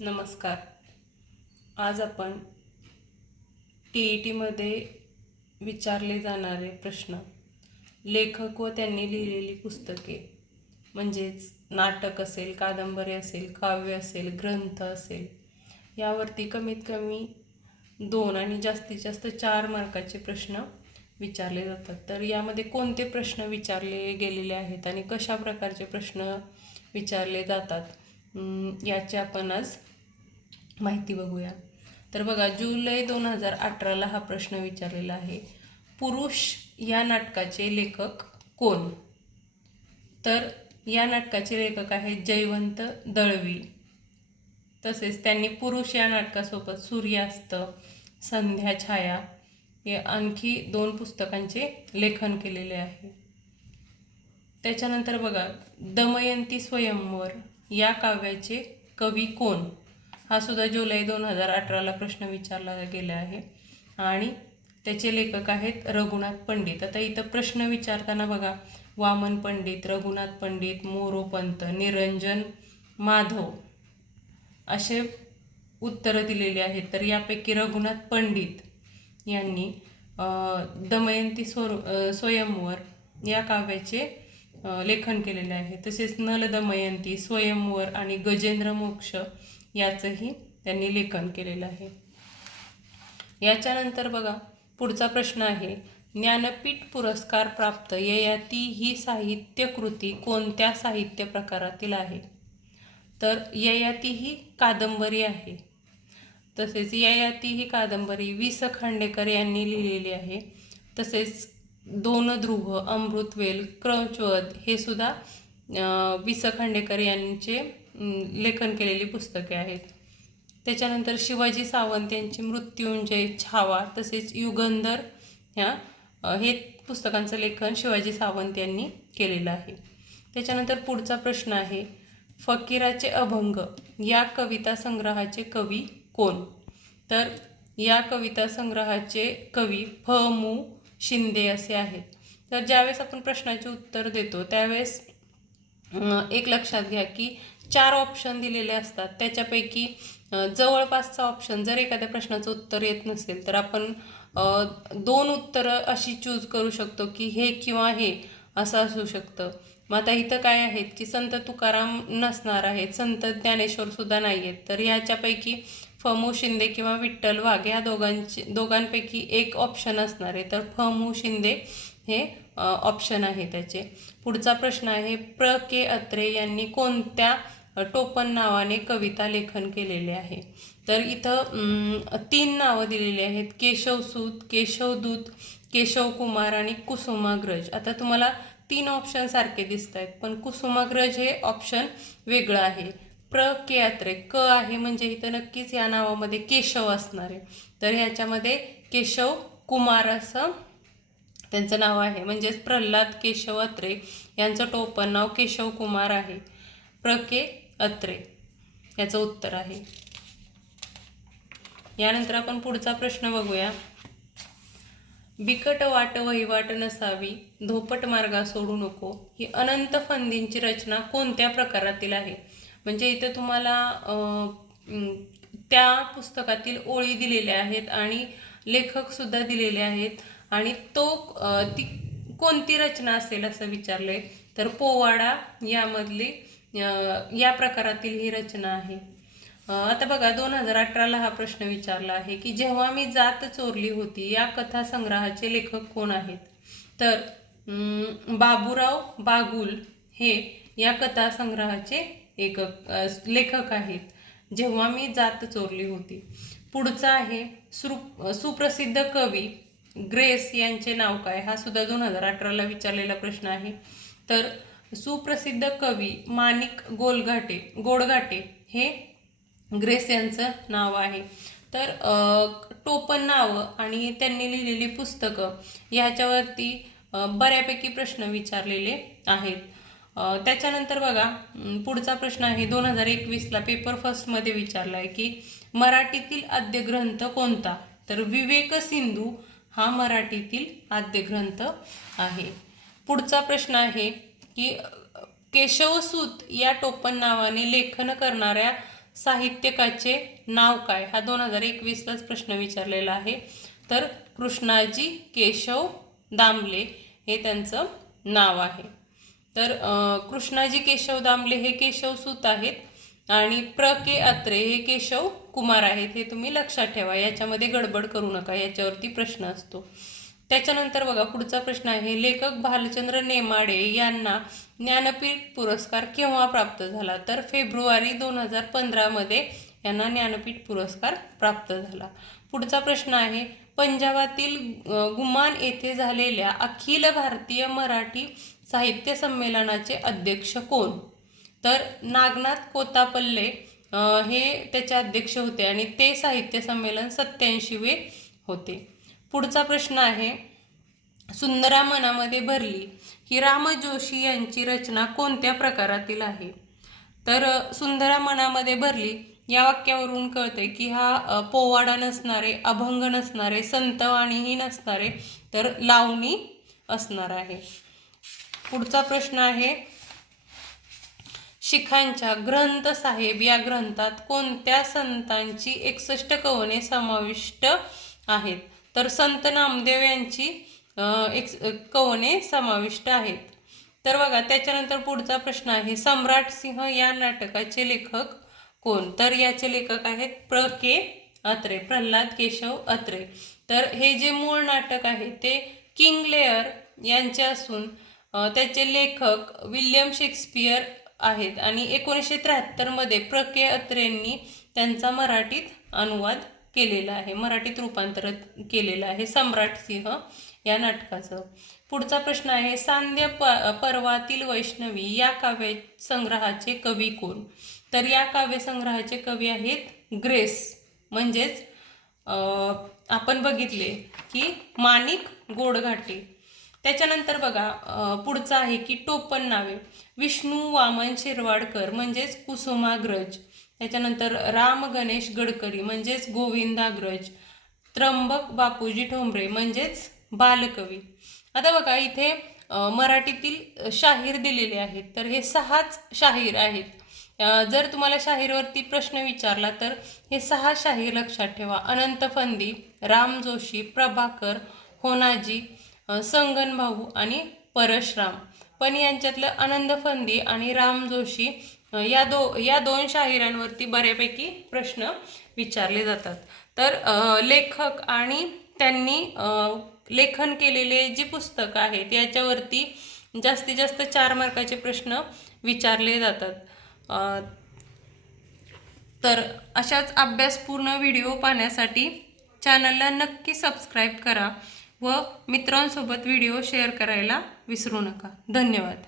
नमस्कार. आज आपण टी ई टीमध्ये विचारले जाणारे प्रश्न लेखक व त्यांनी लिहिलेली पुस्तके म्हणजेच नाटक असेल कादंबरी असेल काव्य असेल ग्रंथ असेल यावरती कमीत कमी दोन आणि जास्तीत जास्त चार मार्काचे प्रश्न विचारले जातात. तर यामध्ये कोणते प्रश्न विचारले गेलेले आहेत आणि कशा प्रकारचे प्रश्न विचारले जातात? याचे याची आपण आज माहिती बघूया. तर बघा जुलै दोन हजार अठराला हा प्रश्न विचारलेला आहे. पुरुष या नाटकाचे लेखक कोण? तर या नाटकाचे लेखक आहेत जयवंत दळवी. तसेच त्यांनी पुरुष या नाटकासोबत सूर्यास्त संध्या छाया हे आणखी दोन पुस्तकांचे लेखन केलेले आहे. त्याच्यानंतर बघा दमयंती स्वयंवर या काव्याचे कवी कोण? हा सुद्धा जुलै दोन हजार अठराला प्रश्न विचारला गेला आहे. आणि त्याचे लेखक आहेत रघुनाथ पंडित. आता इथं प्रश्न विचारताना बघा. वामन पंडित रघुनाथ पंडित मोरोपंत निरंजन माधव असे उत्तरं दिलेली आहेत. तर यापैकी रघुनाथ पंडित यांनी दमयंती स्वर स्वयंवर या काव्याचे लेखन केलेले आहे. तसेच नल दमयंती स्वयंवर आणि गजेंद्र मोक्ष याचंही त्यांनी लेखन केलेलं आहे. याच्यानंतर बघा पुढचा प्रश्न आहे ज्ञानपीठ पुरस्कार प्राप्त ययाती ही साहित्य कृती कोणत्या साहित्य प्रकारातील आहे? तर ययाती ही कादंबरी आहे. तसेच ययाती ही कादंबरी वि स खांडेकर यांनी लिहिलेली आहे. तसेच दोन ध्रुव अमृतवेल क्रंचवद हे सुद्धा वि स खांडेकर यांचे लेखन केलेली पुस्तके आहेत. त्याच्यानंतर शिवाजी सावंत यांची मृत्युंजय छावा तसेच युगंधर ह्या हे पुस्तकांचं लेखन शिवाजी सावंत यांनी केलेलं आहे. त्याच्यानंतर पुढचा प्रश्न आहे फकीराचे अभंग या कविता संग्रहाचे कवी कोण? तर या कविता संग्रहाचे कवी फ. मु. शिंदे असे आहेत. तर ज्यावेळेस आपण प्रश्नाचे उत्तर देतो त्यावेळेस एक लक्षात घ्या की चार ऑप्शन दिलेले असतात. त्याच्यापैकी जवळपासचा ऑप्शन जर एखाद्या प्रश्नाचं उत्तर येत नसेल तर आपण दोन उत्तरं अशी चूज करू शकतो की हे किंवा हे असं असू शकतं. मग आता इथं काय आहेत की संत तुकाराम नसणार आहेत संत ज्ञानेश्वर सुद्धा नाही आहेत. तर ह्याच्यापैकी फमू शिंदे किंवा विठ्ठल वाघ या दोघांची दोघांपैकी एक ऑप्शन असणार आहे. तर फमू शिंदे हे ऑप्शन आहे त्याचे. पुढचा प्रश्न आहे प्र के अत्रे यांनी कोणत्या टोपण नावाने कविता लेखन केलेले आहे. तर इथं तीन नावं दिलेली आहेत. केशवसूत केशवदूत केशवकुमार आणि कुसुमाग्रज आता तुम्हाला तीन ऑप्शन सारखे दिसत आहेत पण कुसुमाग्रज हे ऑप्शन वेगळं आहे. प्र के अत्रे. क आहे म्हणजे इथं नक्कीच या नावामध्ये केशव असणार आहे. तर ह्याच्यामध्ये केशव कुमार असं त्यांचं नाव आहे. म्हणजेच प्रल्हाद केशव अत्रे यांचं टोपण नाव केशव कुमार आहे. प्र के अत्रे याचं उत्तर आहे. यानंतर आपण पुढचा प्रश्न बघूया. बिकट वाट वहिवाट नसावी धोपट मार्गा सोडू नको ही अनंत फंदींची रचना कोणत्या प्रकारातील आहे? म्हणजे इथं तुम्हाला त्या पुस्तकातील ओळी दिलेल्या आहेत आणि लेखक सुद्धा दिलेले आहेत आणि तो ती कोणती रचना असेल असं विचारलंय? तर पोवाडा यामधली या प्रकारातील ही रचना आहे. आता बघा दोन हजार अठराला हा प्रश्न विचारला आहे की जेव्हा मी जात चोरली होती या कथा संग्रहाचे लेखक कोण आहेत? तर बाबूराव बागुल हे या कथा संग्रहाचे एकक लेखक आहेत. जेव्हा मी जात चोरली होती. पुढचा आहे सु सुप्रसिद्ध कवी ग्रेस यांचे नाव काय? हा सुद्धा दोन हजार अठराला विचारलेला प्रश्न आहे. तर सुप्रसिद्ध कवी माणिक गोलघाटे गोडघाटे हे ग्रेस यांचं नाव आहे. तर टोपण नावं आणि त्यांनी लिहिलेली पुस्तकं ह्याच्यावरती बऱ्यापैकी प्रश्न विचारलेले आहेत. त्याच्यानंतर बघा पुढचा प्रश्न आहे. दोन हजार एकवीसला पेपर फर्स्टमध्ये विचारला आहे की मराठीतील आद्य ग्रंथ कोणता? तर विवेक सिंधू हा मराठीतील आद्य ग्रंथ आहे. पुढचा प्रश्न आहे की केशवसूत या टोपण नावाने लेखन करणाऱ्या साहित्यकाचे नाव काय? हा दोन हजार एकवीसलाच प्रश्न विचारलेला आहे. तर कृष्णाजी केशव दामले हे त्यांचं नाव आहे. तर कृष्णाजी केशव दामले हे केशवसूत आहेत आणि प्र के अत्रे हे केशव कुमार आहेत हे तुम्ही लक्षात ठेवा. याच्यामध्ये गडबड करू नका. याच्यावरती प्रश्न असतो. त्याच्यानंतर बघा पुढचा प्रश्न आहे. लेखक भालचंद्र नेमाडे यांना ज्ञानपीठ पुरस्कार केव्हा प्राप्त झाला? तर फेब्रुवारी दोन हजार पंधरामध्ये यांना ज्ञानपीठ पुरस्कार प्राप्त झाला. पुढचा प्रश्न आहे पंजाबातील गुमान येथे झालेल्या अखिल भारतीय मराठी साहित्य संमेलनाचे अध्यक्ष कोण? तर नागनाथ कोतापल्ले हे त्याचे अध्यक्ष होते आणि ते साहित्य संमेलन सत्याऐंशीवे होते. पुढचा प्रश्न आहे सुंदरा मनामध्ये भरली ही राम जोशी यांची रचना कोणत्या प्रकारातील आहे? तर सुंदरा मनामध्ये भरली या वाक्यावरून कळतंय की हा पोवाडा नसणारे अभंग नसणारे संतवाणीही नसणारे तर लावणी असणार आहे. पुढचा प्रश्न आहे शिखांच्या ग्रंथ साहेब या ग्रंथात कोणत्या संतांची एकसष्ट कवने समाविष्ट आहेत? तर संत नामदेव यांची एक कवने समाविष्ट आहेत. तर बघा त्याच्यानंतर पुढचा प्रश्न आहे सम्राट सिंह या नाटकाचे लेखक कोण? तर याचे लेखक आहेत प्र के अत्रे प्रल्हाद केशव अत्रे. तर हे जे मूळ नाटक आहे ते किंग लेअर यांचे असून त्याचे लेखक विल्यम शेक्सपियर आहेत. आणि एकोणीसशे त्र्याहत्तरमध्ये प्र के अत्रेंनी त्यांचा मराठीत अनुवाद केलेलं आहे. मराठीत रूपांतर केलेलं आहे. सम्राट सिंह या नाटकाचं. पुढचा प्रश्न आहे सांध्य प पर्वातील वैष्णवी या काव्य संग्रहाचे कवी कोण? तर या काव्यसंग्रहाचे कवी आहेत ग्रेस. म्हणजेच आपण बघितले की माणिक गोडघाटे. त्याच्यानंतर बघा पुढचं आहे की टोपण नावे. विष्णू वामन शिरवाडकर म्हणजेच कुसुमाग्रज. त्याच्यानंतर राम गणेश गडकरी म्हणजेच गोविंदाग्रज त्र्यंबक बापूजी ठोंबरे म्हणजेच बालकवी. आता बघा इथे मराठीतील शाहीर दिलेले आहेत. तर हे सहाच शाहीर आहेत. जर तुम्हाला शाहीरवरती प्रश्न विचारला तर हे सहा शाहीर लक्षात ठेवा. अनंत फंदी राम जोशी प्रभाकर होनाजी संगनभाऊ संगन भाऊ आणि परशराम. पण यांच्यातलं आनंद फंदी आणि राम जोशी या दो या दोन शाहिरांवरती बऱ्यापैकी प्रश्न विचारले जातात. तर लेखक आणि त्यांनी लेखन केलेले जी पुस्तकं आहेत याच्यावरती जास्तीत जास्त चार मार्काचे प्रश्न विचारले जातात. तर अशाच अभ्यासपूर्ण व्हिडिओ पाहण्यासाठी चॅनलला नक्की सबस्क्राईब करा व मित्रांसोबत व्हिडिओ शेअर करायला विसरू नका. धन्यवाद.